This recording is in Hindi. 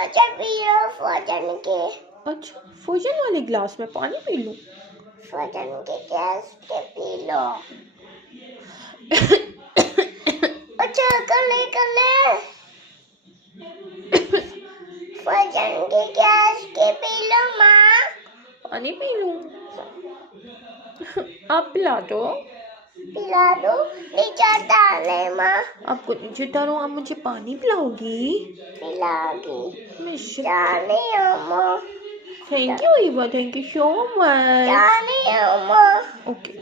फौजन पी लो, फौजन के। अच्छा, फ्रोजन वाले ग्लास में पानी पी लूं? फौजन के गैस के पी लो। अच्छा कर ले फौजन के गैस के पी लो माँ। पानी पी लूं? आप पिला दो। पिला दो, नीचे डाले माँ। आपको नीचे उतारूं? आप मुझे पानी पिलाओगी? पिलागी। मैं जाने माँ। Thank you Eva, thank you so much. जाने माँ। ओके।